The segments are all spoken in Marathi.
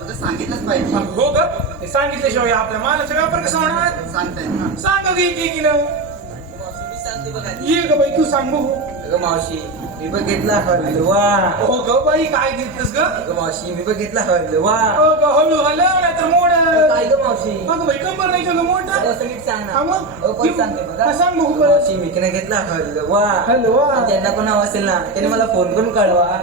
तुझं सांगितलंच पाहिजे. हो ग, ते सांगितल्याशिवाय आपल्या मालाचा व्यापार कसा होणार? सांगताय ना. सांग गे की मी सांगते बघा. ये ग बाई, तू सांग बघू. अगं मावशी मी बघितला हलवा. हो ग बाई, काय घेतलंस ग? अगं मावशी मी बघितला हलवा. हो ग, हळू हलव नाही तर मोड. काय ग मावशी? अगं बाई, कंबर नाही का ग मोठ? असं नीट सांग ना. हा मग? अहो, पण सांगते बघा. हा, सांग बघू बरं. मावशी मी घेतला हलवा. हलवा. आणि ज्यांना कोण हवं असेल ना त्याने मला फोन करून कळवा.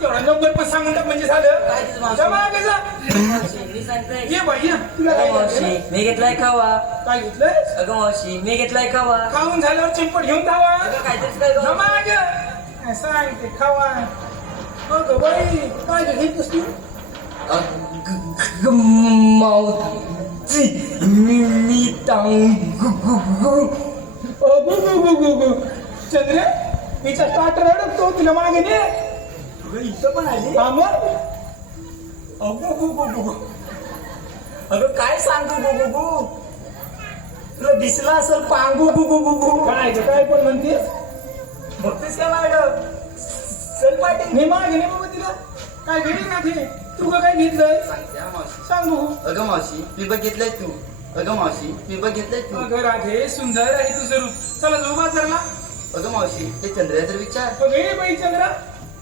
तेवढा नंबर पण सांगून टाक म्हणजे झालं. काय तुझं मावशी? जा मागे जा. मावशी मी सांगते. ये बाई ये. तुला काय अगं मावशी घेतलं? मी घेतलाय खावा. काय घेतलंय? अगं मावशी मी घेतलाय खावा. खाऊन झाल्यावर चिंपट घेऊन धावा. अगं काहीतरीच काय जा गं? मागे. काय सांगते खावा. हो ग बाई, काय ग घेतलंस तू? मावशी मी गु गु गु गु. चंद्रे, हिचा स्टार्टर अडकतो, तुला मागे ने. इथं पण आली. हा मग? अगो गु गु गु. अगं काय सांगू गो गो गो. तुला दिसला असेल पांगू गो गो गो गो. काय ग, काय पण म्हणतेस? बघतेस का मॅडम? चल पाटील. मी मागे ने बाबा तिला. काय घेणे ना ते? तू काय घेतलंय? सांगते हा मावशी. सांग बघू. अगं मावशी मी बघितलंय तू. अगं मावशी मी बघितलंय तू. अगं राधे, सुंदर आहे तुझं रूप. चला जाऊ बाजारला. अगं मावशी ते चंद्र तर विचार. अगं ये बाई चंद्रा.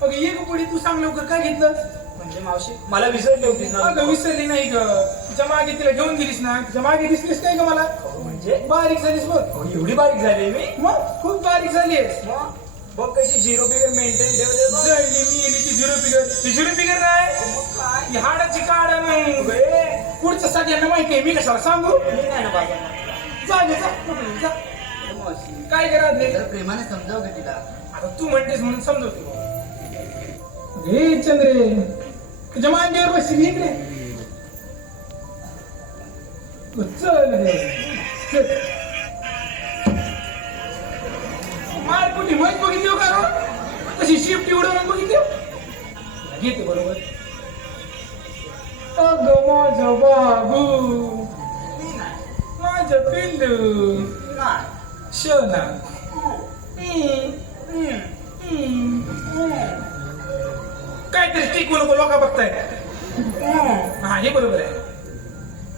अगं ये ग पुढे, तू सांग लवकर काय घेतलं? म्हणजे मावशी मला विसरली होतीस ना. अगं विसरली नाही ग. तिच्या मागे तिला घेऊन गेलीस ना, तिच्या मागे दिसलीस नाही ग मला. म्हणजे बारीक झालीस बघ. एवढी बारीक झाली मी. मग खूप बारीक झालीस. बघ कशी झिरो फिगर मेंटेन ठेवले बघ. जळली मी हिची झिरो फिगर. ही झिरो फिगर नाही, मग काय? ही हाडाची काढ नाही. पुढच्या सगळ्यांना माहिती आहे, मी कशाला सांगू? मी नाही ना बाबा. जा गे, जा. जा. अगं मावशी काय करा तर प्रेमाने समजाव का तिला. आता तू म्हणतेस म्हणून समजवतो. घे चंद्रे, तुझ्या मांडीवर बसली इकडे. चल रे, चल. मार कुठे मग बघितली का रो? कशी शिफ्ट उडवून बघितली. घेते बरोबर. अगं माझं बाबू, माझं पिल्लू, शोना. काहीतरी टिकू नको, लोक बघताय. हा हे बरोबर आहे.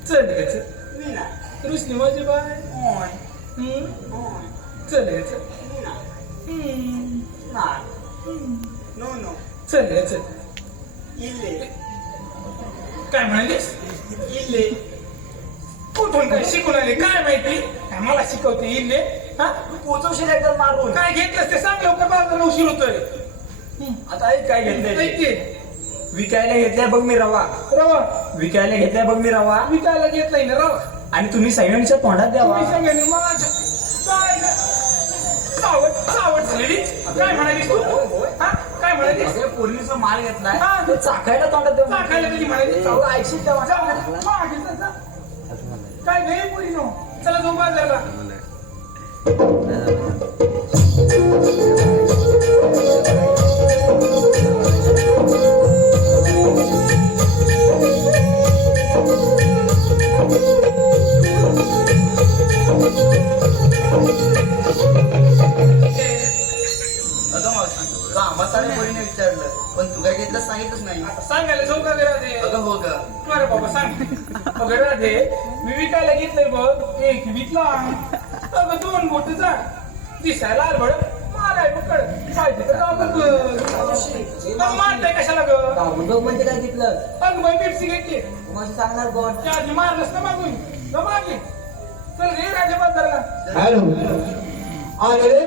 चल घ्यायचं रुसली माझी बाय. चल घ्यायचं. चल घ्यायचं. काय म्हणालीस? कुठून काय शिकून आले काय माहिती? काय मला शिकवते इल्ले? हा, पोचवशील एकदम मारून. काय घेतलंस ते सांग लवकर, बाजाराला उशीर होतोय. आता ऐक काय घेतलंय. ऐकते. विकायला घेतलाय बघ मी रवा. रवा विकायला घेतलाय बघ मी रवा. विकायला घेतलाय ना रवा. आणि तुम्ही सगळ्यांच्या तोंडात द्यावा. तुम्ही सगळ्यांनी माझ्या काय चावट झालेली. काय म्हणालीस तू? हा, काय म्हणालीस? पूर्वीचा माल घेतलाय हा. तो चाकायला तोंडात द्यावा. चाकायला कधी म्हणालीस? चावलं ऐकशील तेव्हा. जा, मागे जा, जा. काय गई पुरी नो. चला जाऊ बाजारला. अगं मावशी तुला आम्हाला पोरीने विचारलं पण तू काय घेतलं सांगितलंच नाही. आता सांगायला जाऊ का राधे? अगं हो ग. अरे बाबा सांग. अगं राधे, मी विकायला घेतलंय बघ एक विकला. अगं 2 बोट जा दिसायला आलबड माराय पकड. काय ते मारताय कशाला ग? उद्योग म्हणजे काय घेतलं. अगं बाई पेप्सी घेतली. माझी सांगणार कोण. त्या आधी मारलंस ना मागून. जा मागे. चल रे राधे बाजारला. हॅलो. अरे